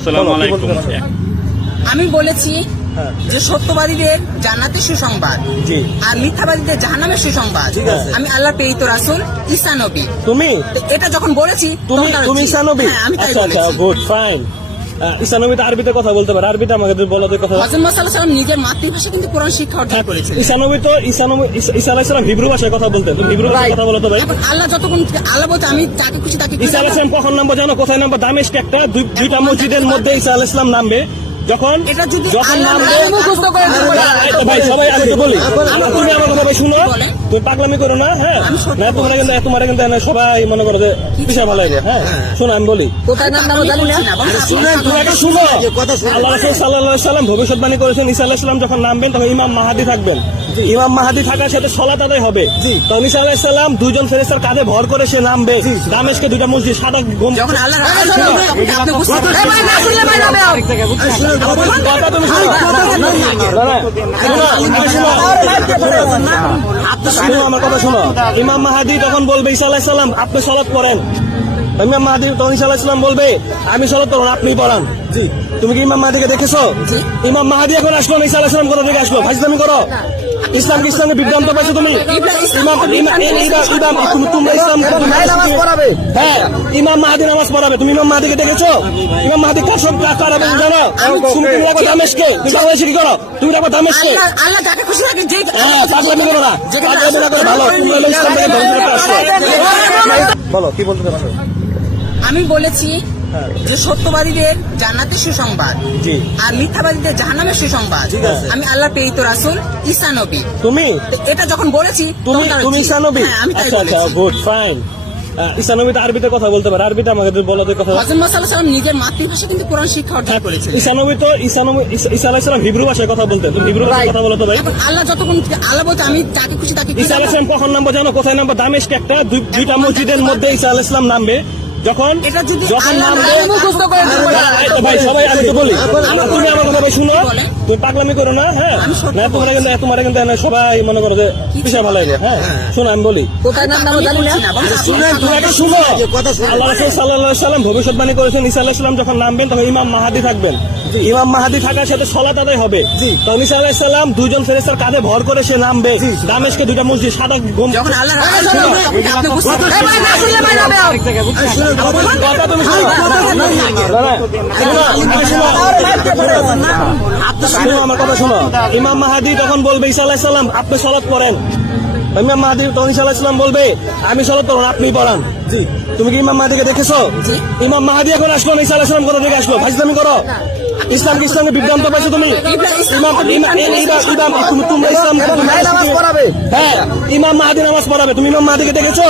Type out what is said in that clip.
আসসালামু আলাইকুম। আমি বলেছি যে সত্যবাদীদের জান্নাতের সুসংবাদ আর মিথ্যাবাদীদের জাহান্নামের সুসংবাদ। আমি আল্লাহর প্রেরিত রাসূল ঈসা নবী। তুমি এটা যখন বলেছি তুমি ঈসা নবী? আমি তাই আচ্ছা আচ্ছা, বলেছি। Good, fine. ঈসা নবী তো আরবিতে কথা বলতে পারে, আরবিতে আমাকে বলো তো কথা। হযরত মুহাম্মদ সাল্লাল্লাহু আলাইহি ওয়াসাল্লাম নিজের মাতৃভাষা কিন্তু কোরআন শিক্ষা অর্জন করেছিলেন। ঈসা আলাইহিস সালাম হিব্রু ভাষায় কথা বলতেন, তুমি হিব্রু ভাষায় কথা বলো তো ভাই। এখন আল্লাহ যতক্ষণ আল্লাহ বলতে আমি যাকে খুশি তাকে ঈসা আলাইহিস সালাম কখন নামবো জানো? কোথায় নামবো? দামেস্কে একটা দুইটা মসজিদের মধ্যে ঈসা আলাইহিস সালাম নামবে। যখন এটা যদি নামবে মুখস্থ করে ভাই, সবাই আমি তো বলি, তুমি আমার কথা ভাই শুনো, তুমি পাগলামি করো না। হ্যাঁ, না তোমার কিন্তু সবাই মনে করো যে পিছা ভালো লাগে। হ্যাঁ, শোনো আমি বলি, কোথায় নাম জানি না। তুমি একটা শুনো। আল্লাহ রাসূল সাল্লাল্লাহু আলাইহি ওয়াসাল্লাম ভবিষ্যৎবাণী করেছেন ঈসা আলাইহিস সালাম যখন নামবেন তখন ইমাম মাহাদি থাকবেন। ইমাম মাহাদি থাকার সাথে সালাত আদায় হবে। তখন ঈসা আলাইহিস সালাম দুইজন ফেরেশতার কাঁধে ভর করে সে নামবে। দামেস্কে দুইটা মসজিদ সাদা যখন আল্লাহ আপনি বুঝতে কথা তুমি শুনো, আমার কথা শোনো। ইমাম মাহাদি তখন বলবে ঈসা আলাইহিস সালাম আপনি সালাত পড়েন। ইমাম মাহাদি তখন ঈসা আলাইহিস সালাম বলবে আমি সালাত পড়ব না, আপনি পড়ান। তুমি কি ইমাম মাহাদিকে দেখেছো? ইমাম মাহাদি এখন আসলো না, ঈসা আলাইহিস সালাম কোথা থেকে আসলো? ফাজলামি করো। ইসলামকে বিভ্রান্ত পাইছো তুমি। হ্যাঁ, ইমাম মাহাদি নামাজ পড়াবে। তুমি ইমাম মাহাদিকে দেখেছো? ইমাম মাহাদি কসম কারাবে জানো? তুমি রাখো দামেস্কে, তুমি বাংলাদেশে কি করো? তুমি রাখো দামেস্কে। আল্লাহ যাকে খুশি রাখে যে হ্যাঁ, পাগলামি করো না, পাগলামি না করে ভালো। তুমি হলো ইসলাম থেকে ধ্বংস করতে আসছো। বলো কি বলতে পারো? আমি বলেছি যে সত্যবাদীদের জান্নাতের সুসংবাদ আর মিথ্যাবাদীদের জাহান্নামের সুসংবাদ। আমি আল্লাহর প্রেরিত রাসূল ঈসা নবী। তুমি এটা যখন বলেছি তুমি ঈসা নবী? আমি তাই আচ্ছা আচ্ছা, বলেছি। Good, fine. ঈসা নবী তো আরবিতে কথা বলতে পারে, আরবিতে আমাকে বলো তো কথা। হযরত মুহাম্মদ সাল্লাল্লাহু আলাইহি ওয়াসাল্লাম নিজের মাতৃভাষা কিন্তু কোরআন শিক্ষা অর্জন করেছিলেন। ঈসা আলাইহিস সালাম হিব্রু ভাষায় কথা বলতেন, তুমি হিব্রু ভাষায় কথা বলো তো ভাই। এখন আল্লাহ যতক্ষণ আল্লাহ বলতে আমি যাকে খুশি তাকে ঈসা আলাইহিস সালাম কখন নামবো জানো? কোথায় নামবো? দামেস্কে একটা দুইটা মসজিদের মধ্যে ঈসা আলাইহিস সালাম নামবে। যখন নামবে ভাই, সবাই আমি তো বলি, তুমি আমার কথা ভাই শুনো, তুমি পাগলামি করো না। হ্যাঁ, না তোমার কিন্তু সবাই মনে করো যে পিছা ভালো লাগে। হ্যাঁ, শোনো আমি বলি, কোথায় নাম জানি না। তুমি একটা শুনো। আল্লাহ রাসূল সাল্লাল্লাহু আলাইহি ওয়াসাল্লাম ভবিষ্যৎবাণী করেছেন ঈসা আলাইহিস সালাম যখন নামবেন তখন ইমাম মাহাদি থাকবেন। ইমাম মাহাদি থাকার সাথে সালাত আদায় হবে। তখন ঈসা আলাইহিস সালাম দুইজন ফেরেশতার কাঁধে ভর করে সে নামবে। দামেস্কে দুইটা মসজিদ সাদা যখন আল্লাহ আপনি বুঝতে কথা তুমি শুনো, আমার কথা শোনো। ইমাম মাহাদি তখন বলবে ঈসা আলাইহিস সালাম আপনি সালাত পড়েন। ইমাম মাহাদি তখন ঈসা আলাইহিস সালাম বলবে আমি সালাত পড়ব না, আপনি পড়ান। তুমি কি ইমাম মাহাদিকে দেখেছো? ইমাম মাহাদি এখন আসলো না, ঈসা আলাইহিস সালাম কোথা থেকে আসলো? ফাজলামি করো। ইসলামকে বিভ্রান্ত পাইছো তুমি। হ্যাঁ, ইমাম মাহাদি নামাজ পড়াবে। তুমি ইমাম মাহাদিকে দেখেছো?